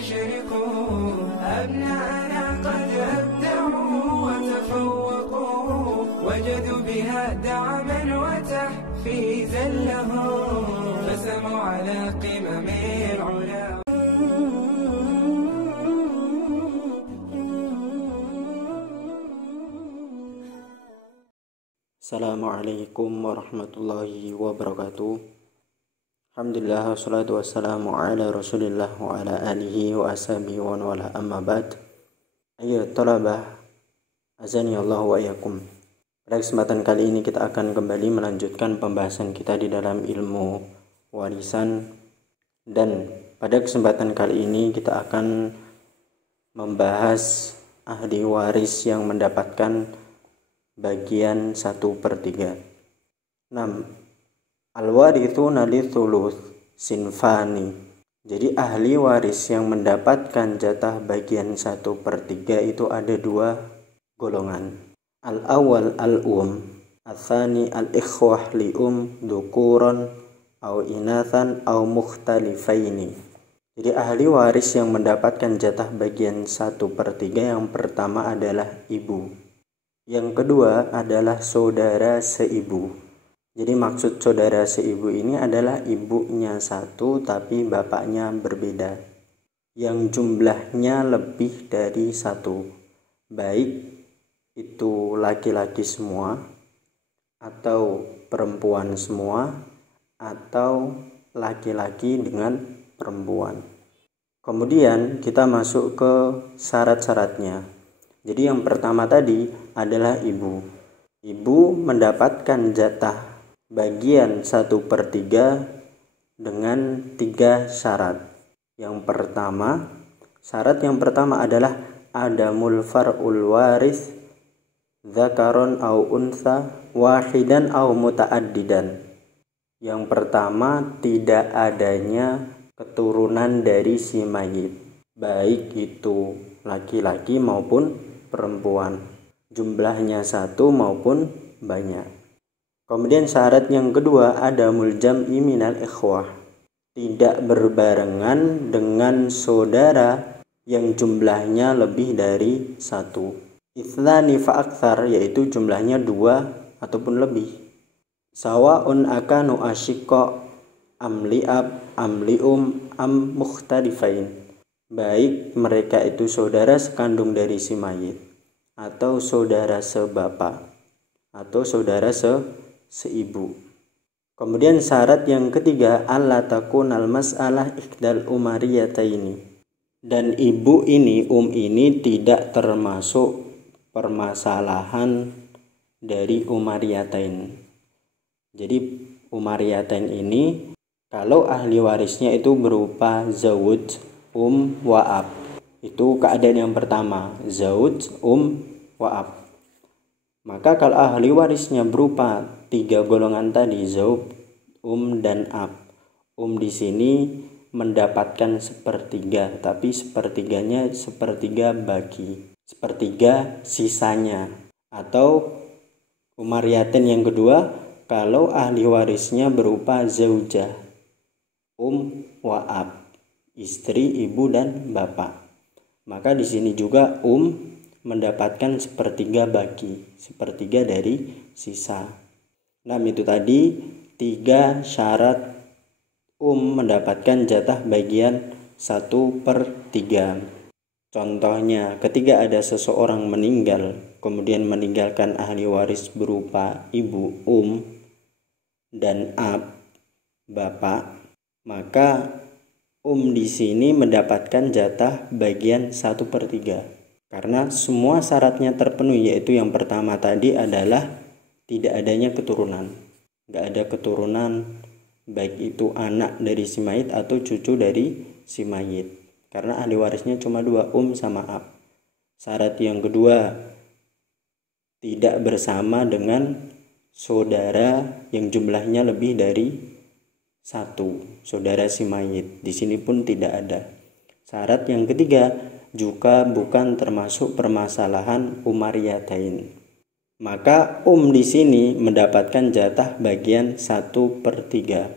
أشرقوا أبناءنا قد أبدعوا وتفوقوا وجدوا بها دعما وتحفيزا لهم فسموا على قمم العلا. Assalamualaikum warahmatullahi wabarakatuh. Alhamdulillah wassalatu wassalamu ala rasulillah wa ala alihi wa ashabihi wa wala amma ba'd. Ayo talabah, azani Allah wa iyyakum. Pada kesempatan kali ini kita akan kembali melanjutkan pembahasan kita di dalam ilmu warisan, dan pada kesempatan kali ini kita akan membahas ahli waris yang mendapatkan bagian 1/3. 6. Al-warithuna litsuluts sinfani. Jadi ahli waris yang mendapatkan jatah bagian 1/3 itu ada dua golongan. Al-awwal al-um, al-thani al-ikhwah li'um dhukuran au inathan au mukhtalifaini. Jadi ahli waris yang mendapatkan jatah bagian 1/3 yang pertama adalah ibu. Yang kedua adalah saudara seibu. Jadi maksud saudara seibu ini adalah ibunya satu tapi bapaknya berbeda, yang jumlahnya lebih dari satu, baik itu laki-laki semua atau perempuan semua atau laki-laki dengan perempuan. Kemudian kita masuk ke syarat-syaratnya. Jadi yang pertama tadi adalah ibu. Ibu mendapatkan jatah bagian 1/3 dengan 3 syarat. Syarat yang pertama adalah adamul far'ul waris dzakaron au untha wahidan au mutaaddidan. Yang pertama, tidak adanya keturunan dari si mayit, baik itu laki-laki maupun perempuan, jumlahnya satu maupun banyak. Kemudian syarat yang kedua ada jam'i minal ikhwah, tidak berbarengan dengan saudara yang jumlahnya lebih dari satu. Ithnani fa aktsar, yaitu jumlahnya 2 ataupun lebih. Sawa'un akanu asyiqa am li'ab am li'um am mukhtalifain, baik mereka itu saudara sekandung dari si mayit atau saudara sebapak atau saudara seibu. Kemudian syarat yang ketiga alla takunal mas'alah ikdal umariyataini, dan ibu ini ini tidak termasuk permasalahan dari umariyatain. Jadi umariyatain ini kalau ahli warisnya itu berupa zawuj, wa ab, itu keadaan yang pertama, zauj, wa ab. Maka kalau ahli warisnya berupa 3 golongan tadi, zauj, dan ab. Di sini mendapatkan 1/3, tapi 1/3-nya 1/3 bagi 1/3 sisanya. Atau umariyatin yang kedua, kalau ahli warisnya berupa zaujah, wa ab, istri, ibu, dan bapak. Maka di sini juga mendapatkan 1/3 bagi 1/3 dari sisa. Nah, itu tadi 3 syarat mendapatkan jatah bagian 1/3. Contohnya, ketika ada seseorang meninggal, kemudian meninggalkan ahli waris berupa ibu, dan ab, bapak, maka di sini mendapatkan jatah bagian 1/3 karena semua syaratnya terpenuhi, yaitu yang pertama tadi adalah tidak adanya keturunan. Nggak ada keturunan, baik itu anak dari si mayit atau cucu dari si mayit, karena ahli warisnya cuma 2, sama ab. Syarat yang kedua, tidak bersama dengan saudara yang jumlahnya lebih dari 1, saudara si mayit. Di sini pun tidak ada. Syarat yang ketiga juga bukan termasuk permasalahan umariyatain. Maka di sini mendapatkan jatah bagian 1/3.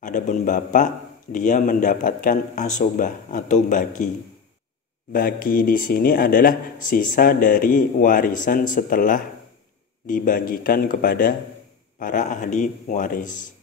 Adapun bapak dia mendapatkan asobah atau baki. Baki di sini adalah sisa dari warisan setelah dibagikan kepada para ahli waris.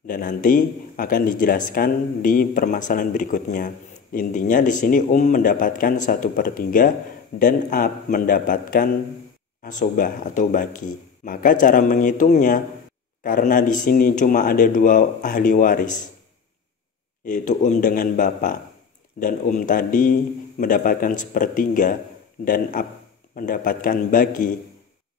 Dan nanti akan dijelaskan di permasalahan berikutnya. Intinya di sini mendapatkan 1/3 dan ab mendapatkan asobah atau baki. Maka cara menghitungnya, karena di sini cuma ada 2 ahli waris, yaitu dengan bapak, dan tadi mendapatkan 1/3 dan ab mendapatkan baki,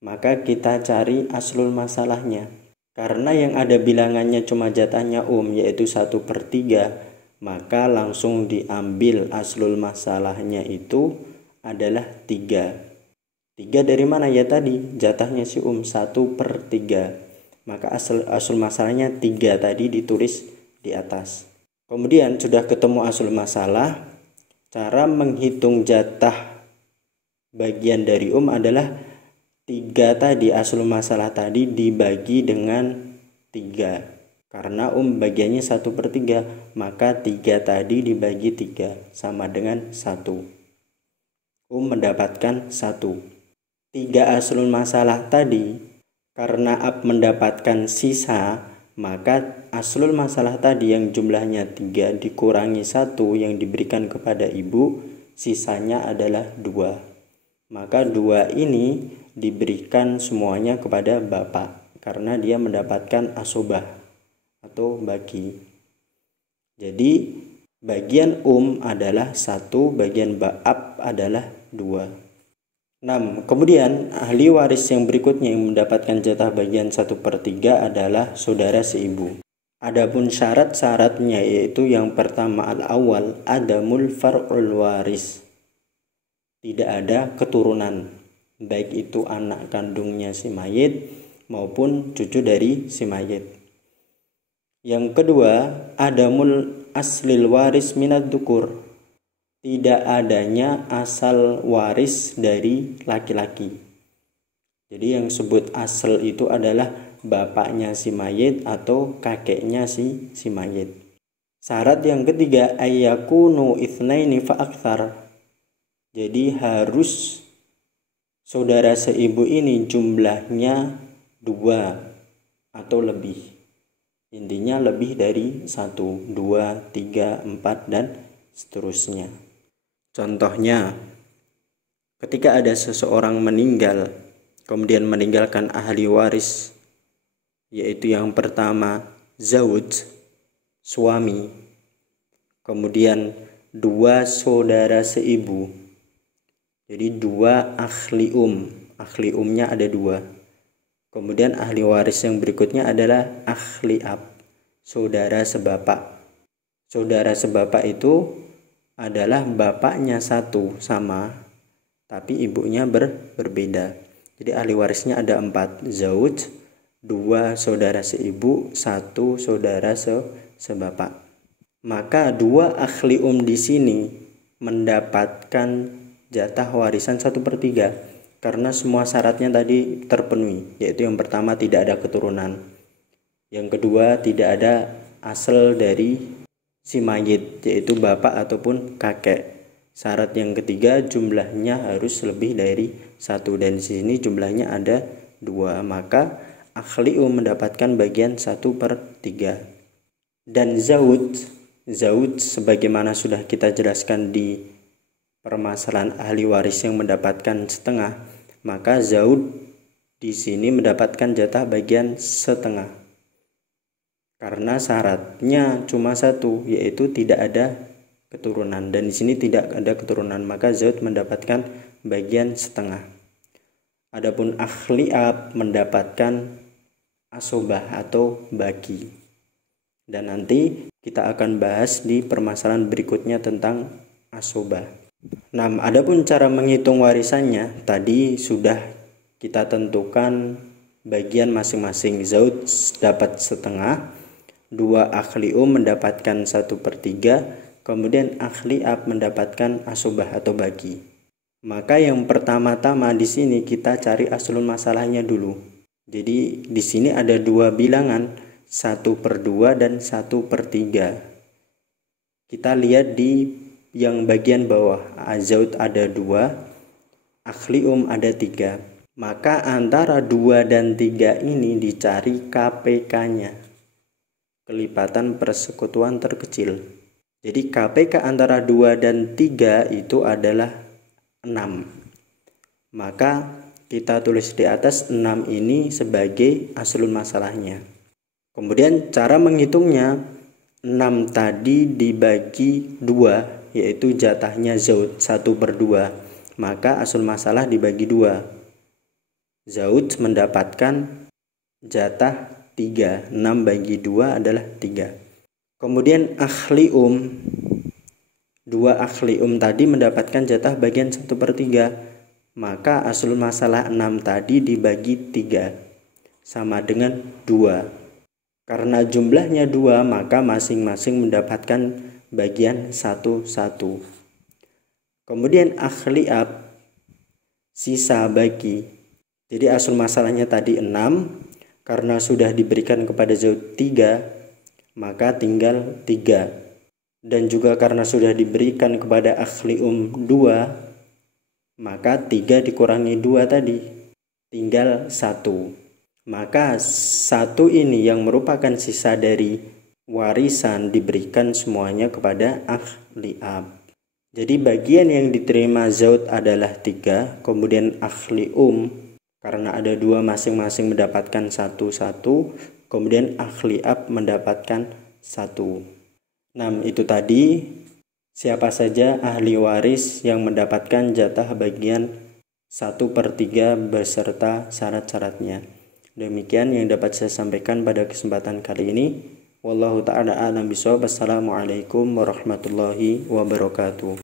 maka kita cari aslul masalahnya. Karena yang ada bilangannya cuma jatahnya yaitu 1/3, maka langsung diambil aslul masalahnya itu adalah 3. 3 dari mana ya tadi? Jatahnya si 1/3. Maka asul masalahnya 3 tadi ditulis di atas. Kemudian sudah ketemu asul masalah, cara menghitung jatah bagian dari adalah 3 tadi, asul masalah tadi dibagi dengan 3. Karena bagiannya 1/3, maka 3 tadi dibagi 3 sama dengan 1. Mendapatkan 1. 3 aslul masalah tadi, karena ab mendapatkan sisa, maka aslul masalah tadi yang jumlahnya 3 dikurangi 1 yang diberikan kepada ibu, sisanya adalah 2. Maka 2 ini diberikan semuanya kepada bapak karena dia mendapatkan asobah atau baki. Jadi bagian adalah 1, bagian ab adalah 2. 6. Kemudian ahli waris yang berikutnya yang mendapatkan jatah bagian 1/3 adalah saudara seibu. Adapun syarat-syaratnya yaitu yang pertama al-awwal adamul far'ul waris. Tidak ada keturunan, baik itu anak kandungnya si mayit maupun cucu dari si mayit. Yang kedua, adamul aslil waris minad dukur. Tidak adanya asal waris dari laki-laki. Jadi yang sebut asal itu adalah bapaknya si mayit atau kakeknya si mayit. Syarat yang ketiga, ayyakunu itsnaini fa aktsar. Jadi harus saudara seibu ini jumlahnya 2 atau lebih. Intinya lebih dari 1, 2, 3, 4 dan seterusnya. Contohnya, ketika ada seseorang meninggal, kemudian meninggalkan ahli waris, yaitu yang pertama zauj, suami, kemudian 2 saudara seibu, jadi 2 ahli ahli ada 2. Kemudian ahli waris yang berikutnya adalah ahli ab, saudara sebapak. Saudara sebapak itu adalah bapaknya satu sama, tapi ibunya berbeda. Jadi ahli warisnya ada 4, zauj, 2 saudara seibu, 1 saudara sebapak. Maka 2 ahli di sini mendapatkan jatah warisan 1/3 karena semua syaratnya tadi terpenuhi, yaitu yang pertama tidak ada keturunan, yang kedua tidak ada asal dari si mayit yaitu bapak ataupun kakek. Syarat yang ketiga jumlahnya harus lebih dari 1 dan di sini jumlahnya ada 2, maka ahli mendapatkan bagian 1/3. Dan zauj sebagaimana sudah kita jelaskan di permasalahan ahli waris yang mendapatkan setengah, maka zauj di sini mendapatkan jatah bagian setengah. Karena syaratnya cuma 1, yaitu tidak ada keturunan, dan di sini tidak ada keturunan, maka zauj mendapatkan bagian setengah. Adapun ahli ab mendapatkan asobah atau baki. Dan nanti kita akan bahas di permasalahan berikutnya tentang asobah. Nah, adapun cara menghitung warisannya tadi sudah kita tentukan bagian masing-masing. Zauj dapat setengah, 2 ahli mendapatkan 1/3, kemudian ahli ab mendapatkan asobah atau baki. Maka yang pertama-tama di sini kita cari aslul masalahnya dulu. Jadi di sini ada 2 bilangan, 1/2 dan 1/3. Kita lihat di yang bagian bawah, Zaud ada 2, akhli ada 3. Maka antara 2 dan 3 ini dicari KPK-nya, kelipatan persekutuan terkecil. Jadi KPK antara 2 dan 3 itu adalah 6. Maka kita tulis di atas 6 ini sebagai aslul masalahnya. Kemudian cara menghitungnya, 6 tadi dibagi 2, yaitu jatahnya Zaud 1/2. Maka aslul masalah dibagi 2. Zaud mendapatkan jatah 3. 6 bagi 2 adalah 3. Kemudian akhli 2 akhli tadi mendapatkan jatah bagian 1/3. Maka aslul masalah 6 tadi dibagi 3 sama dengan 2. Karena jumlahnya 2, maka masing-masing mendapatkan bagian 1/1. Kemudian akhli sisa bagi. Jadi aslul masalahnya tadi 6, karena sudah diberikan kepada Zaud 3, maka tinggal 3. Dan juga karena sudah diberikan kepada akhli 2, maka 3 dikurangi 2 tadi, tinggal 1. Maka 1 ini yang merupakan sisa dari warisan diberikan semuanya kepada akhli ab. Jadi bagian yang diterima Zaud adalah 3, kemudian akhli karena ada 2 masing-masing mendapatkan 1/1, kemudian akhli ab mendapatkan 1. Nah, itu tadi siapa saja ahli waris yang mendapatkan jatah bagian 1/3 beserta syarat-syaratnya. Demikian yang dapat saya sampaikan pada kesempatan kali ini. Wallahu ta'ala a'lam bishawab. Assalamualaikum warahmatullahi wabarakatuh.